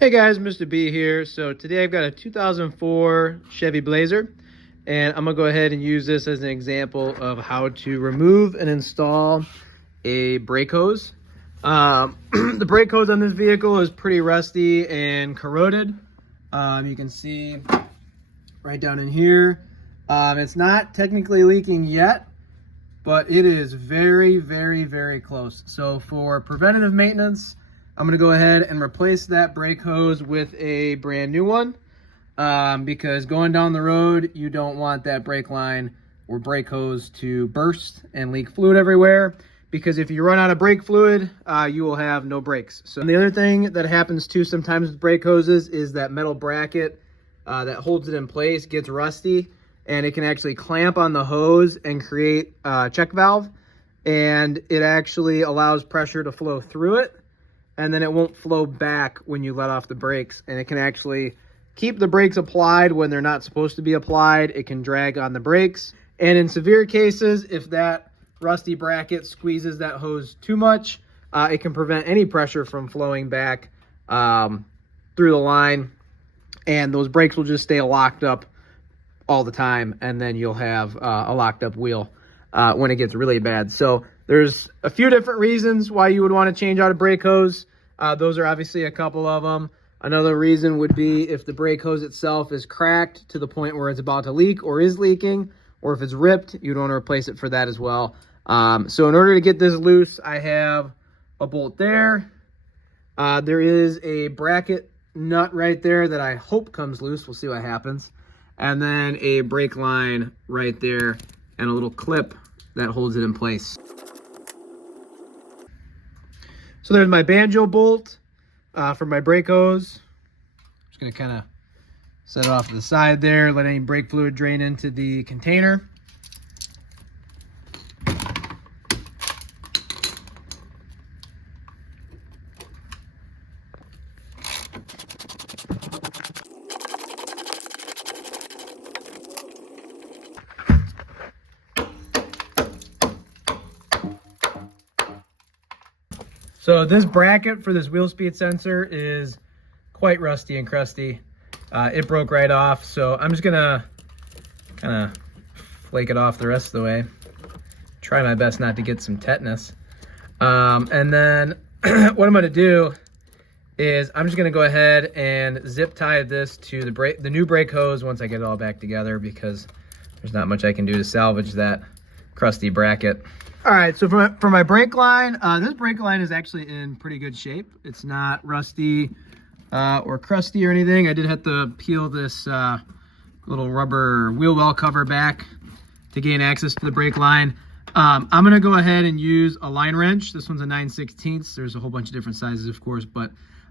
Hey guys, Mr. B here. So today I've got a 2004 Chevy Blazer, and I'm gonna go ahead and use this as an example of how to remove and install a brake hose. The brake hose on this vehicle is pretty rusty and corroded. You can see right down in here. It's not technically leaking yet, but it is very, very, very close. So for preventative maintenance, I'm gonna go ahead and replace that brake hose with a brand new one, because going down the road, you don't want that brake line or brake hose to burst and leak fluid everywhere, because if you run out of brake fluid, you will have no brakes. So the other thing that happens too sometimes with brake hoses is that metal bracket that holds it in place gets rusty, and it can actually clamp on the hose and create a check valve, and it actually allows pressure to flow through it, and then it won't flow back when you let off the brakes, and it can actually keep the brakes applied when they're not supposed to be applied. It can drag on the brakes, and in severe cases, if that rusty bracket squeezes that hose too much, it can prevent any pressure from flowing back through the line, and those brakes will just stay locked up all the time, and then you'll have a locked up wheel when it gets really bad. So there's a few different reasons why you would want to change out a brake hose. Those are obviously a couple of them. Another reason would be if the brake hose itself is cracked to the point where it's about to leak or is leaking, or if it's ripped, you'd want to replace it for that as well. So in order to get this loose, I have a bolt there. There is a bracket nut right there that I hope comes loose. We'll see what happens. And then a brake line right there and a little clip that holds it in place. So there's my banjo bolt for my brake hose. Just gonna kind of set it off to the side there, let any brake fluid drain into the container. So this bracket for this wheel speed sensor is quite rusty and crusty. It broke right off, so I'm just gonna kind of flake it off the rest of the way. Try my best not to get some tetanus. And then what I'm gonna do is I'm just gonna go ahead and zip tie this to the new brake hose once I get it all back together, because there's not much I can do to salvage that crusty bracket. All right, so for my brake line, this brake line is actually in pretty good shape. It's not rusty or crusty or anything. I did have to peel this little rubber wheel well cover back to gain access to the brake line. I'm gonna go ahead and use a line wrench. This one's a 9/16. There's a whole bunch of different sizes, of course, but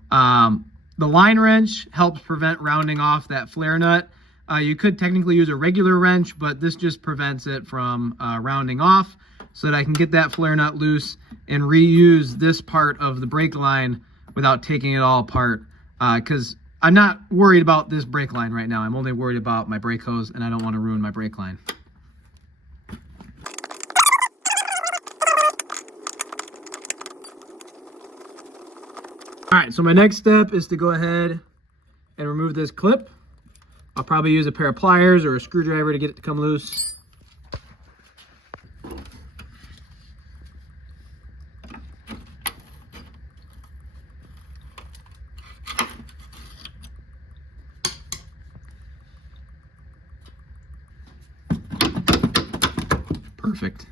the line wrench helps prevent rounding off that flare nut. You could technically use a regular wrench, but this just prevents it from rounding off, so that I can get that flare nut loose and reuse this part of the brake line without taking it all apart. Because I'm not worried about this brake line right now. I'm only worried about my brake hose, and I don't want to ruin my brake line. All right, so my next step is to go ahead and remove this clip. I'll probably use a pair of pliers or a screwdriver to get it to come loose. Perfect.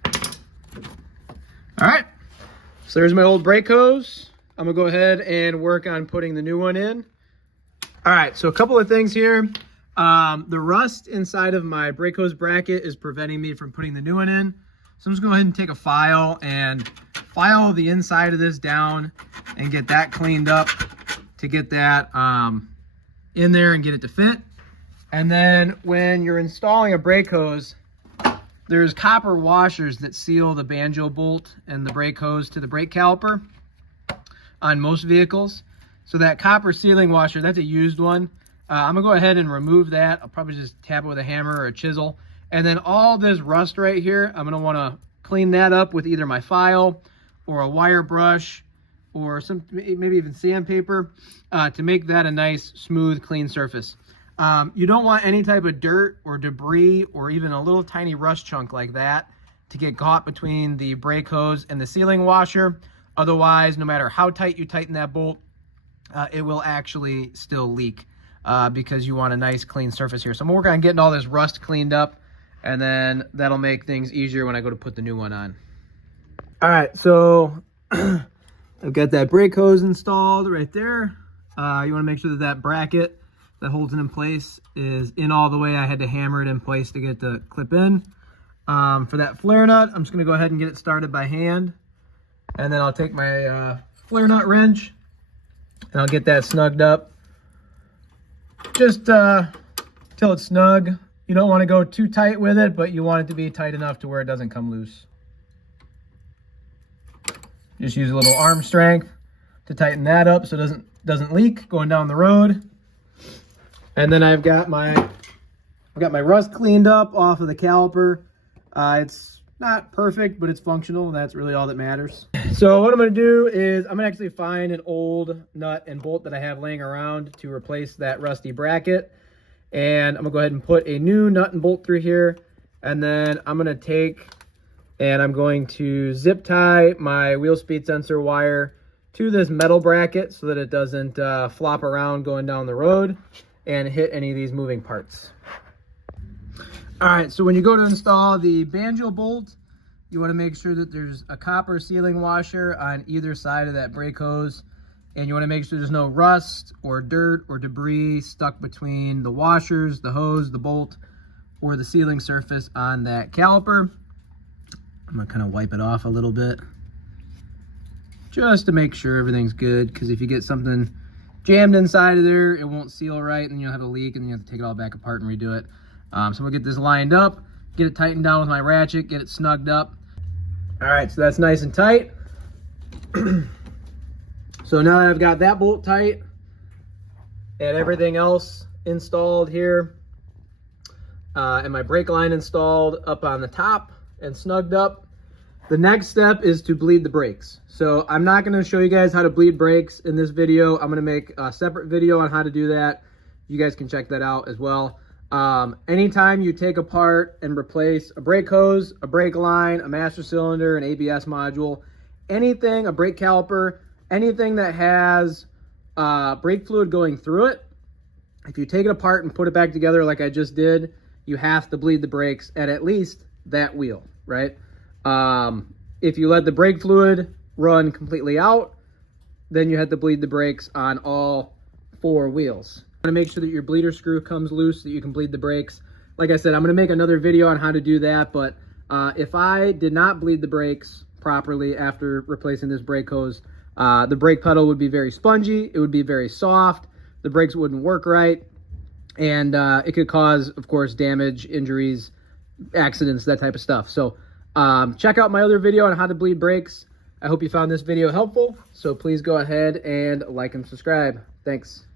All right, so there's my old brake hose. I'm gonna go ahead and work on putting the new one in. All right, so a couple of things here. The rust inside of my brake hose bracket is preventing me from putting the new one in. So I'm just going to go ahead and take a file and file the inside of this down and get that cleaned up to get that in there and get it to fit. And then when you're installing a brake hose, there's copper washers that seal the banjo bolt and the brake hose to the brake caliper on most vehicles. So that copper sealing washer, that's a used one. I'm gonna go ahead and remove that. I'll probably just tap it with a hammer or a chisel. And then all this rust right here, I'm gonna wanna clean that up with either my file or a wire brush or some maybe even sandpaper to make that a nice, smooth, clean surface. You don't want any type of dirt or debris or even a little tiny rust chunk like that to get caught between the brake hose and the sealing washer. Otherwise, no matter how tight you tighten that bolt, it will actually still leak because you want a nice clean surface here. So I'm working on getting all this rust cleaned up, and then that'll make things easier when I go to put the new one on. All right, so I've got that brake hose installed right there. You want to make sure that that bracket that holds it in place is in all the way. I had to hammer it in place to get the clip in. For that flare nut, I'm just going to go ahead and get it started by hand. And then I'll take my flare nut wrench and I'll get that snugged up. Just till it's snug. You don't want to go too tight with it, but you want it to be tight enough to where it doesn't come loose. Just use a little arm strength to tighten that up so it doesn't leak going down the road. And then I've got my rust cleaned up off of the caliper. It's not perfect, but it's functional, and that's really all that matters. So what I'm going to do is I'm going to actually find an old nut and bolt that I have laying around to replace that rusty bracket. And I'm going to go ahead and put a new nut and bolt through here. And then I'm going to take and I'm going to zip tie my wheel speed sensor wire to this metal bracket so that it doesn't flop around going down the road and hit any of these moving parts. All right, so when you go to install the banjo bolt, you want to make sure that there's a copper sealing washer on either side of that brake hose, and you want to make sure there's no rust or dirt or debris stuck between the washers, the hose, the bolt, or the sealing surface on that caliper. I'm going to kind of wipe it off a little bit just to make sure everything's good, because if you get something jammed inside of there, it won't seal right, and you'll have a leak, and then you have to take it all back apart and redo it. So I'm going to get this lined up, get it tightened down with my ratchet, get it snugged up. All right, so that's nice and tight. So now that I've got that bolt tight and everything else installed here, and my brake line installed up on the top and snugged up, the next step is to bleed the brakes. So I'm not going to show you guys how to bleed brakes in this video. I'm going to make a separate video on how to do that. You guys can check that out as well. Anytime you take apart and replace a brake hose, a brake line, a master cylinder, an ABS module, anything, a brake caliper, anything that has brake fluid going through it, if you take it apart and put it back together like I just did, you have to bleed the brakes at least that wheel, right? If you let the brake fluid run completely out, then you have to bleed the brakes on all 4 wheels. You want to make sure that your bleeder screw comes loose so that you can bleed the brakes. Like I said, I'm going to make another video on how to do that, but if I did not bleed the brakes properly after replacing this brake hose, the brake pedal would be very spongy, it would be very soft, the brakes wouldn't work right, and it could cause, of course, damage, injuries, accidents, that type of stuff. So check out my other video on how to bleed brakes. I hope you found this video helpful, so please go ahead and like and subscribe. Thanks.